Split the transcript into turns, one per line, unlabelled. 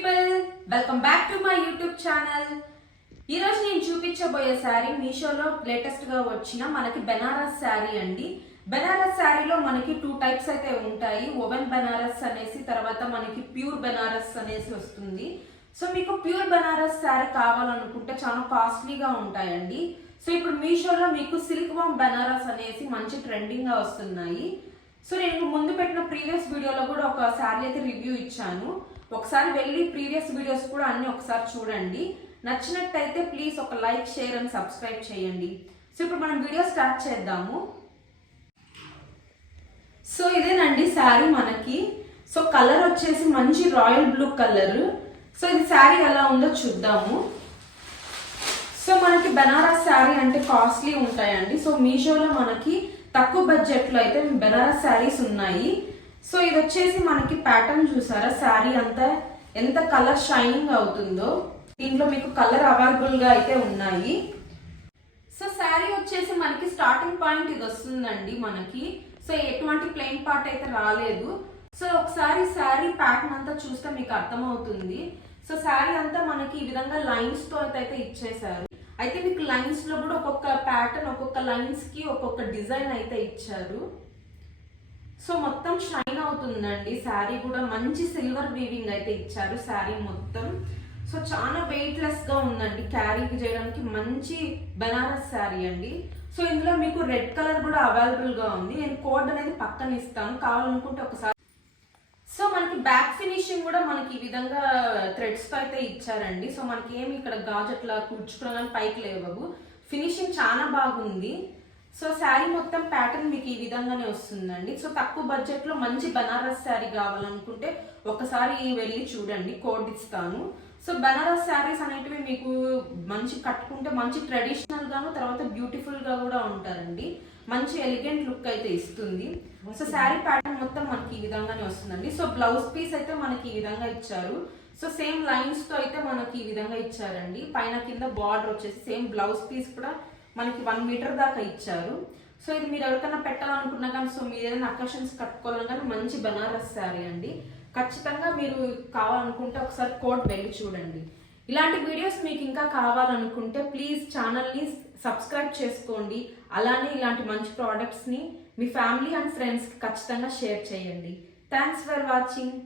People welcome back to my YouTube channel ఈరోజు నేను చూపించబోయే శారీ మీషోలో లేటెస్ట్గా వచ్చిన మనకి బెనారస్ శారీ అండి. బెనారస్ శారీలో మనకి టూ టైప్స్ అయితే ఉంటాయి. ఓవెన్ బెనారస్ అనేసి తర్వాత మనకి ప్యూర్ బెనారస్ అనేసి వస్తుంది. సో మీకు ప్యూర్ బెనారస్ శారీ కావాలనుకుంటే చాలా కాస్ట్లీగా ఉంటాయండి. సో ఇప్పుడు మీషోలో మీకు సిల్క్ వామ్ బెనారస్ అనేసి మంచి ట్రెండింగ్గా వస్తున్నాయి. సో నేను ముందు పెట్టిన ప్రీవియస్ వీడియోలో కూడా ఒక శారీ అయితే రివ్యూ ఇచ్చాను. ఒకసారి వెళ్ళి ప్రీవియస్ వీడియోస్ కూడా అన్ని ఒకసారి చూడండి. నచ్చినట్టయితే ప్లీజ్ ఒక లైక్ షేర్ అండ్ సబ్స్క్రైబ్ చేయండి. సో ఇప్పుడు మనం వీడియో స్టార్ట్ చేద్దాము. సో ఇదేనండి శారీ మనకి. సో కలర్ వచ్చేసి మంచి రాయల్ బ్లూ కలర్. సో ఇది శారీ ఎలా ఉందో చూద్దాము. సో మనకి బెనారస్ శారీ అంటే కాస్ట్లీ ఉంటాయండి. సో మీషోలో మనకి తక్కువ బడ్జెట్లో అయితే బెనారస్ శారీస్ ఉన్నాయి. సో ఇది వచ్చేసి మనకి ప్యాటర్న్ చూసారా? శారీ అంతా ఎంత కలర్ షైనింగ్ అవుతుందో. దీంట్లో మీకు కలర్ అవైలబుల్గా అయితే ఉన్నాయి. సో శారీ వచ్చేసి మనకి స్టార్టింగ్ పాయింట్ ఇది వస్తుందండి మనకి. సో ఎటువంటి ప్లెయిన్ పార్ట్ అయితే రాలేదు. సో ఒకసారి శారీ ప్యాటర్న్ అంతా చూస్తే మీకు అర్థమవుతుంది. సో శారీ అంతా మనకి ఈ విధంగా లైన్స్తో అయితే ఇచ్చేసారు అయితే మీకు లైన్స్లో కూడా ఒక్కొక్క ప్యాటర్న్ ఒక్కొక్క లైన్స్కి ఒక్కొక్క డిజైన్ అయితే ఇచ్చారు. సో మొత్తం షైన్ అవుతుందండి. శారీ కూడా మంచి సిల్వర్ వీవింగ్ అయితే ఇచ్చారు శారీ మొత్తం. సో చాలా వెయిట్లెస్గా ఉందండి. క్యారీ చేయడానికి మంచి బెనారస్ శారీ అండి. సో ఇందులో మీకు రెడ్ కలర్ కూడా అవైలబుల్గా ఉంది. నేను కోడ్ అనేది పక్కన ఇస్తాను. కావాలనుకుంటే ఒకసారి. సో మనకి బ్యాక్ ఫినిషింగ్ కూడా మనకి ఈ విధంగా థ్రెడ్స్తో అయితే ఇచ్చారండి. సో మనకి ఏమి ఇక్కడ గాజు అట్లా కూర్చుకోవడం కానీ పైకి లేవవు. ఫినిషింగ్ చాలా బాగుంది. సో శారీ మొత్తం ప్యాటర్న్ మీకు ఈ విధంగానే వస్తుందండి. సో తక్కువ బడ్జెట్లో మంచి బనారస్ శారీ కావాలనుకుంటే ఒకసారి వెళ్ళి చూడండి కోడ్ ఇస్తాను సో బనారస్ శారీస్ అనేటివి మీకు మంచి కట్టుకుంటే మంచి ట్రెడిషనల్ గాను తర్వాత బ్యూటిఫుల్గా కూడా ఉంటారండి. మంచి ఎలిగెంట్ లుక్ అయితే ఇస్తుంది. సో శారీ ప్యాటర్న్ మొత్తం మనకి ఈ విధంగానే వస్తుందండి. సో బ్లౌజ్ పీస్ అయితే మనకి ఈ విధంగా ఇచ్చారు. సో సేమ్ లైన్స్తో అయితే మనకి ఈ విధంగా ఇచ్చారండి. పైన కింద బార్డర్ వచ్చేసి సేమ్ బ్లౌజ్ పీస్ కూడా మనకి వన్ మీటర్ దాకా ఇచ్చారు. సో ఇది మీరు ఎవరికైనా పెట్టాలనుకున్నా కానీ సో మీరు ఏదైనా అకేషన్స్ కట్టుకోవాలన్నా కానీ మంచి బనారస్ శారీ అండి. ఖచ్చితంగా మీరు కావాలనుకుంటే ఒకసారి కోడ్ వెళ్ళి చూడండి. ఇలాంటి వీడియోస్ మీకు ఇంకా కావాలనుకుంటే ప్లీజ్ ఛానల్ని సబ్స్క్రైబ్ చేసుకోండి. అలానే ఇలాంటి మంచి ప్రోడక్ట్స్ని మీ ఫ్యామిలీ అండ్ ఫ్రెండ్స్కి ఖచ్చితంగా షేర్ చేయండి. Thanks for watching